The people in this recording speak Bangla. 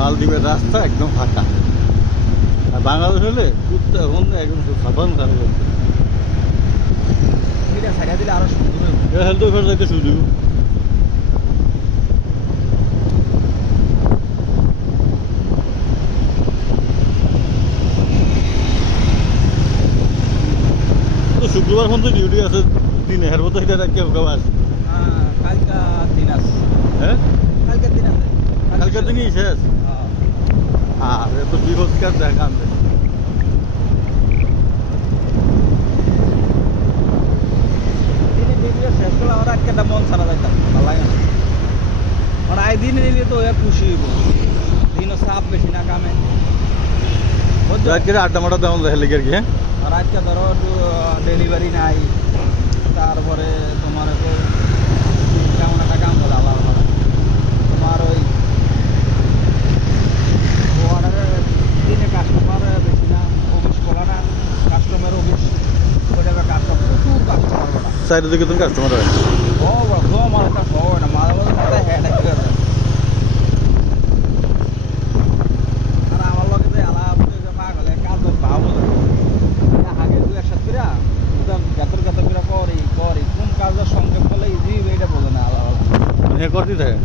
মালদ্বীপের রাস্তা একদম ফাঁকা। আর বাংলাদেশ হলে কুত্তা এখন একদম সাধারণ খারাপ হচ্ছে এটা ছাড়া দিলে আরও সুন্দর হেলতে যাইতে শুধু তো শুক্রবার পর্যন্ত ডিউটি আছে দিনে হের মতো এটা কেউ হ্যাঁ কালকা দিন আছে। হ্যাঁ? কালকে দিন আছে। কালকের দিনই শেষ। হ্যাঁ। আর এত বিরোধকার দিনে ডিউটি শেষ করলে আমার আজকে একটা মন সারা যাইতাম ভালো লাগে না। আর আই দিনে নিলে তো এ খুশি হইব। দিনও চাপ বেশি না কামে? আজকে আড্ডা মাড্ডা লেগে আর কি হ্যাঁ আর আজকে ধরো ডেলিভারি নাই তারপরে তোমার তো কেমন একটা কাম বলে আলাদা আলাদা তোমার ওই অর্ডারের দিনে কাস্টমার বেশি না অফিস খোলা না কাস্টমার অফিস ওইটা কাস্টমার প্রচুর কাস্টমার ওটা চারিদিকে তুমি কাস্টমার হয় ও বড় তো আমার একটা খবর না মাঝে মাঝে মাথায় হেড একটা আর আমার লগে যে আলাপ পাগলে কাজ ভাব আগে দু একসাথে করে একদম গাতর গাতর করে করি করি কোন কাজের সংক্ষেপ করলে ইজি এটা বলে না আলাদা করতে থাকে